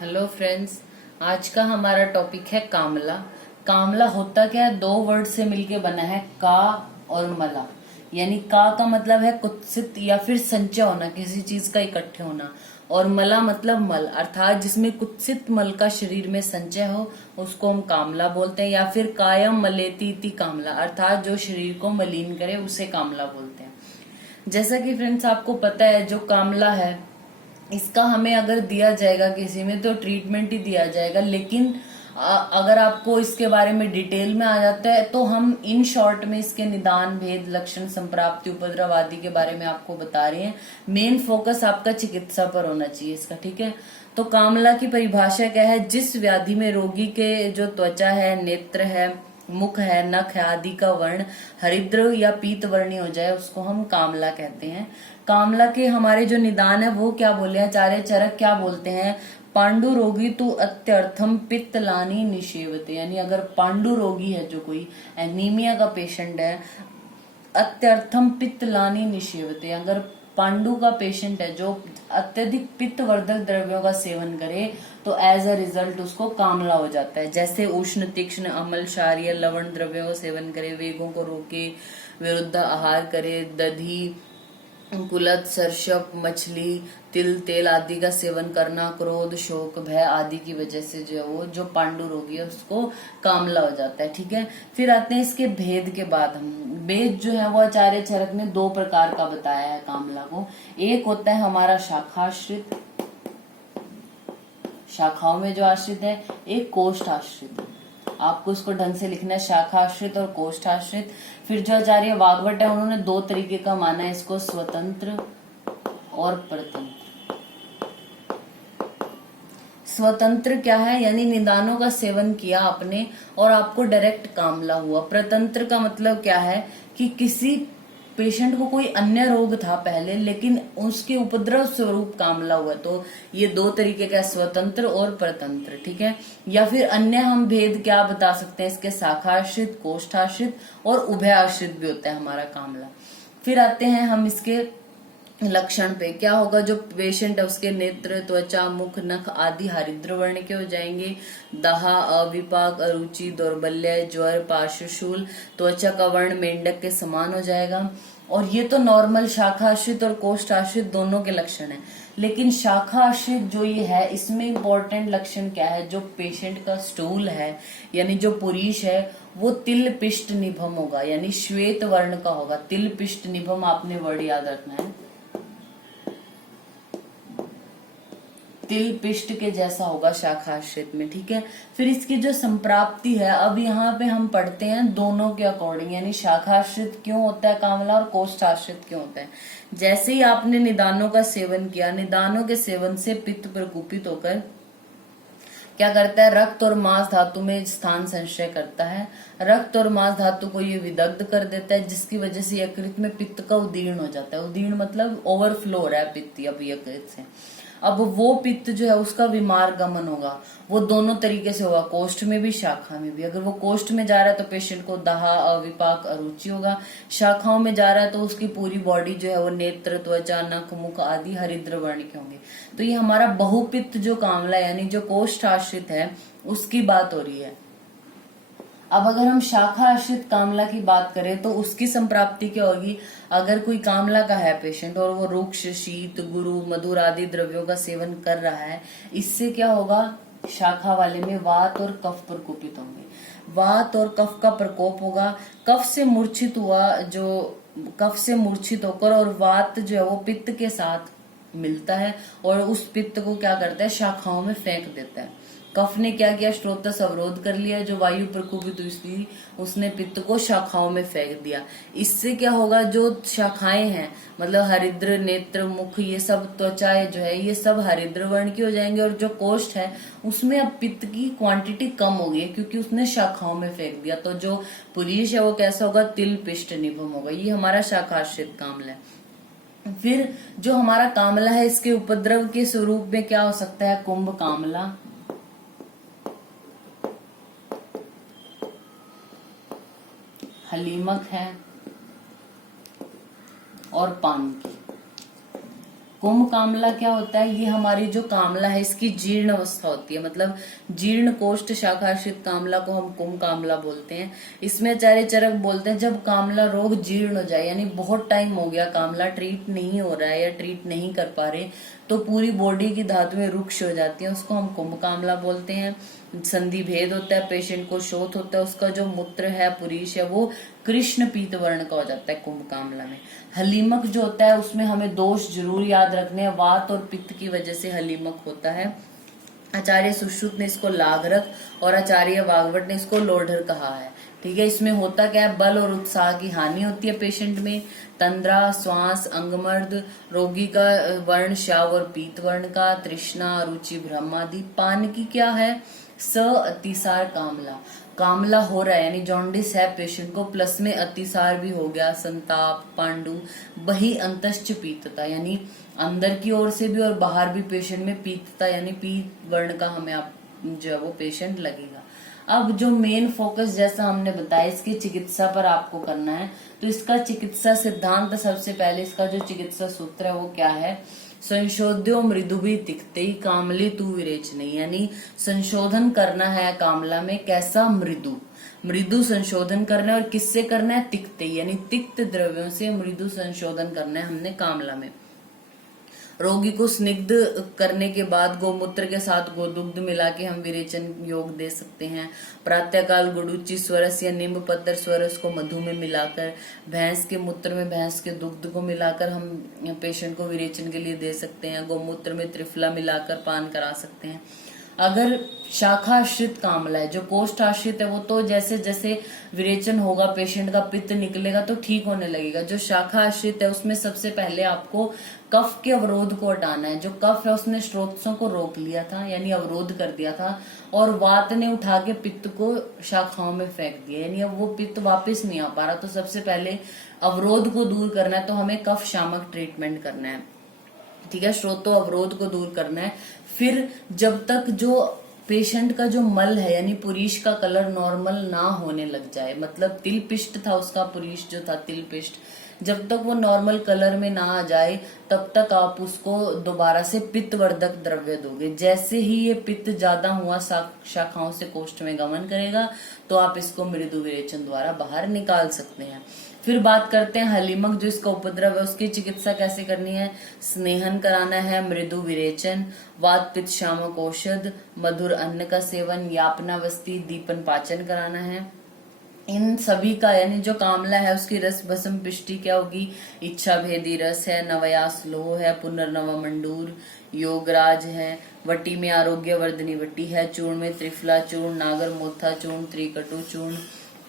Hello friends. आज का हमारा टॉपिक है कामला। कामला होता क्या है? दो वर्ड से मिलके बना है, का और मला। यानी का मतलब है कुत्सित या फिर संचय होना, किसी चीज का इकट्ठे होना, और मला मतलब मल, अर्थात जिसमें कुत्सित मल का शरीर में संचय हो उसको हम कामला बोलते हैं। या फिर कायम मलेती इति कामला, अर्थात जो शरीर को मलिन करे उसे कामला बोलते हैं। जैसा कि फ्रेंड्स आपको पता है, जो कामला है इसका हमें अगर दिया जाएगा किसी में तो ट्रीटमेंट ही दिया जाएगा, लेकिन अगर आपको इसके बारे में डिटेल में आ जाता है तो हम इन शॉर्ट में इसके निदान, भेद, लक्षण, संप्राप्ति, उपद्रव आदि के बारे में आपको बता रहे हैं। मेन फोकस आपका चिकित्सा पर होना चाहिए इसका, ठीक है। तो कामला की परिभाषा क्या है? जिस व्याधि में रोगी के जो त्वचा है, नेत्र है, मुख है, नख है आदि का वर्ण हरिद्र या पीत वर्णी हो जाए उसको हम कामला कहते हैं। कामला के हमारे जो निदान है वो क्या बोले? आचार्य चरक क्या बोलते हैं? पांडु रोगी तो अत्यर्थम पित्तलानी निषेवते, यानी अगर पांडु रोगी है, जो कोई एनीमिया का पेशेंट है, अत्यर्थम पित्तलानी निषेवते, अगर पांडु का पेशेंट है जो अत्यधिक पित्तवर्धक द्रव्यों का सेवन करे तो एज अ रिजल्ट उसको कामला हो जाता है। जैसे उष्ण, तीक्ष्ण, अम्ल, क्षारीय, लवण द्रव्यों का सेवन करे, वेगों को रोके, विरुद्ध आहार करे, दधी, कुलत, सरसप, मछली, तिल, तेल आदि का सेवन करना, क्रोध, शोक, भय आदि की वजह से जो है वो जो पांडु रोगी है उसको कामला हो जाता है, ठीक है। फिर आते हैं इसके भेद के बाद। हम भेद जो है वो आचार्य चरक ने दो प्रकार का बताया है कामला को। एक होता है हमारा शाखाश्रित, शाखाओं में जो आश्रित है, एक कोष्ठ आश्रित। आपको इसको ढंग से लिखना है, शाखा आश्रित और कोष्ठ आश्रित। फिर जो आचार्य वाग्भट है उन्होंने दो तरीके का माना है इसको, स्वतंत्र और परतंत्र। स्वतंत्र क्या है? यानी निदानों का सेवन किया आपने और आपको डायरेक्ट कामला हुआ। परतंत्र का मतलब क्या है कि किसी पेशेंट को कोई अन्य रोग था पहले लेकिन उसके उपद्रव स्वरूप कामला हुआ। तो ये दो तरीके का, स्वतंत्र और परतंत्र, ठीक है। या फिर अन्य हम भेद क्या बता सकते हैं इसके? शाखाश्रित, कोष्ठाश्रित और उभयाश्रित भी होता है हमारा कामला। फिर आते हैं हम इसके लक्षण पे। क्या होगा? जो पेशेंट है उसके नेत्र, त्वचा, मुख, नख आदि हरिद्र वर्ण के हो जाएंगे। दाहा, अविपाक, अरुचि, दौर्बल्य, ज्वर, पार्श्वशूल, त्वचा का वर्ण मेंढक के समान हो जाएगा। और ये तो नॉर्मल शाखाश्रित और कोष्ठ आश्रित दोनों के लक्षण है। लेकिन शाखा आश्रित जो ये है इसमें इंपॉर्टेंट लक्षण क्या है? जो पेशेंट का स्टूल है यानी जो पुरीश है वो तिल पिष्ट निभम होगा, यानी श्वेत वर्ण का होगा। तिल पिष्ट निभम आपने वर्ड याद रखना है, तिल पिष्ट के जैसा होगा शाखाश्रित में, ठीक है। फिर इसकी जो संप्राप्ति है, अब यहाँ पे हम पढ़ते हैं दोनों के अकॉर्डिंग, यानी शाखाश्रित क्यों होता है कामला और कोष्ठाश्रित क्यों होता है। जैसे ही आपने निदानों का सेवन किया, निदानों के सेवन से पित्त प्रकोपित होकर क्या करता है? रक्त और मांस धातु में स्थान संचय करता है। रक्त और मांस धातु को ये विदग्ध कर देता है, जिसकी वजह से यकृत में पित्त का उदीर्ण हो जाता है। उदीर्ण मतलब ओवरफ्लो हो रहा है पित्त अब यकृत से। अब वो पित्त जो है उसका विमार गमन होगा, वो दोनों तरीके से होगा, कोष्ठ में भी शाखा में भी। अगर वो कोष्ठ में जा रहा है तो पेशेंट को दाहा, अविपाक, अरुचि होगा। शाखाओं में जा रहा है तो उसकी पूरी बॉडी जो है वो नेत्र, त्वचा, नख, मुख आदि हरिद्र वर्ण के होंगे। तो ये हमारा बहुपित्त जो कामला यानी जो कोष्ठ आश्रित है उसकी बात हो रही है। अब अगर हम शाखा आश्रित कामला की बात करें तो उसकी संप्राप्ति क्या होगी? अगर कोई कामला का है पेशेंट और वो रुक्ष, शीत, गुरु, मधुर आदि द्रव्यों का सेवन कर रहा है, इससे क्या होगा? शाखा वाले में वात और कफ प्रकोपित होंगे। वात और कफ का प्रकोप होगा। कफ से मूर्छित हुआ, जो कफ से मूर्छित होकर, और वात जो है वो पित्त के साथ मिलता है और उस पित्त को क्या करता है? शाखाओं में फेंक देता है। कफ ने क्या किया? स्रोतस अवरोध कर लिया, जो वायु प्रकोपित हुई थी उसने पित्त को शाखाओं में फेंक दिया। इससे क्या होगा? जो शाखाएं हैं मतलब हरिद्र, नेत्र, मुख, ये सब त्वचा जो है ये सब हरिद्र वर्ण की हो जाएंगे, और जो कोष्ठ है उसमें अब पित्त की क्वांटिटी कम हो गई क्योंकि उसने शाखाओं में फेंक दिया। तो जो पुरीश है वो कैसा होगा? तिल पिष्ट निभम होगा। ये हमारा शाखाश्रित कामला है। फिर जो हमारा कामला है इसके उपद्रव के स्वरूप में क्या हो सकता है? कुंभ कामला, हलीमक है और पान की। कुंभ कामला क्या होता है, ये हमारी जो कामला है इसकी जीर्ण अवस्था होती है, मतलब जीर्ण कोष्ठ शाखाश्रित कामला को हम कुंभ कामला बोलते हैं। इसमें आचार्य चरक बोलते हैं जब कामला रोग जीर्ण हो जाए, यानी बहुत टाइम हो गया कामला ट्रीट नहीं हो रहा है या ट्रीट नहीं कर पा रहे, तो पूरी बॉडी की धातुएं रुक्ष हो जाती हैं, उसको हम कुंभ कामला बोलते हैं। संधि भेद होता है, पेशेंट को शोथ होता है, उसका जो मूत्र है पुरीश है वो कृष्ण पीत वर्ण का हो जाता है कुंभ कामला में। हलीमक जो होता है उसमें हमें दोष जरूर याद रखने हैं, वात और पित्त की वजह से हलीमक होता है। आचार्य सुश्रुत ने इसको लाघरक और आचार्य वागवट ने इसको लोढ़र कहा है। ठीक है, इसमें होता क्या है, बल और उत्साह की हानि होती है पेशेंट में, तंद्रा, श्वास, अंगमर्द, रोगी का वर्ण श्याव और पीत वर्ण का, तृष्णा, रुचि, भ्रम आदि। पान की क्या है, स अतिसार कामला, कामला हो रहा है यानी जॉन्डिस है पेशेंट को, प्लस में अतिसार भी हो गया, संताप, पांडु, बही अंतश्च पीतता, यानी अंदर की ओर से भी और बाहर भी पेशेंट में पीतता यानी पीत वर्ण का हमें आप जो है वो पेशेंट लगेगा। अब जो मेन फोकस जैसा हमने बताया इसकी चिकित्सा पर आपको करना है, तो इसका चिकित्सा सिद्धांत सबसे पहले इसका जो चिकित्सा सूत्र है वो क्या है, संशोध्यो मृदुभी तिक्ते कामली तू विरेचनी, यानी संशोधन करना है कामला में, कैसा, मृदु, मृदु संशोधन करना है। और किससे करना है, तिक्ते यानी तिक्त द्रव्यों से मृदु संशोधन करना है हमने कामला में। रोगी को स्निग्ध करने के बाद गोमूत्र के साथ गोदुग्ध मिला के हम विरेचन योग दे सकते हैं। प्रातःकाल गुडुचि स्वरस या नींब पत्तर स्वरस को मधु में मिलाकर, भैंस के मूत्र में भैंस के दुग्ध को मिलाकर हम पेशेंट को विरेचन के लिए दे सकते हैं। गोमूत्र में त्रिफला मिलाकर पान करा सकते हैं। अगर शाखाश्रित कामला है, जो कोष्ठ आश्रित है वो तो जैसे जैसे विरेचन होगा पेशेंट का पित्त निकलेगा तो ठीक होने लगेगा। जो शाखा आश्रित है उसमें सबसे पहले आपको कफ के अवरोध को हटाना है। जो कफ है उसने स्रोतों को रोक लिया था यानी अवरोध कर दिया था, और वात ने उठा के पित्त को शाखाओं में फेंक दिया, यानी अब वो पित्त वापस नहीं आ पा रहा। तो सबसे पहले अवरोध को दूर करना है, तो हमें कफ शामक ट्रीटमेंट करना है। ठीक है, स्रोतो अवरोध को दूर करना है। फिर जब तक जो पेशेंट का जो मल है यानी पुरीश का कलर नॉर्मल ना होने लग जाए, मतलब तिल पिष्ट था उसका, पुरीश जो था तिल पिष्ट, जब तक वो नॉर्मल कलर में ना आ जाए तब तक आप उसको दोबारा से पित्तवर्धक द्रव्य दोगे। जैसे ही ये पित्त ज्यादा हुआ शाखाओं से कोष्ठ में गमन करेगा तो आप इसको मृदु विरेचन द्वारा बाहर निकाल सकते हैं। फिर बात करते हैं हलीमक, जो इसका उपद्रव है उसकी चिकित्सा कैसे करनी है। स्नेहन कराना है, मृदु विरेचन, वात पित्त शामक औषध, मधुर अन्न का सेवन, यापनावस्ती, दीपन पाचन कराना है। इन सभी का यानी जो कामला है उसकी रस भस्म पिष्टि क्या होगी, इच्छा भेदी रस है, नवयास लोह है, पुनर्नवा मंडूर, योगराज है, वटी में आरोग्य वर्धनी वटी है, चूर्ण में त्रिफला चूर्ण, नागर मोथा चूर्ण, त्रिकटु चूर्ण,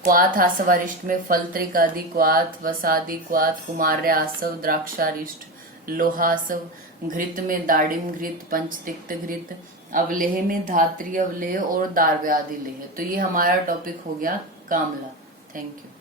क्वाथ आसवारिष्ट में फल त्रिकादि क्वाथ, वसादि क्वाथ, कुमार्य आसव, द्राक्षारिष्ट, लोहासव, घृत में दाडिम घृत, पंचतिक्त घृत, अवलेह में धात्री अवलेह और दारव्यादि लेह। तो ये हमारा टॉपिक हो गया कामला। Thank you.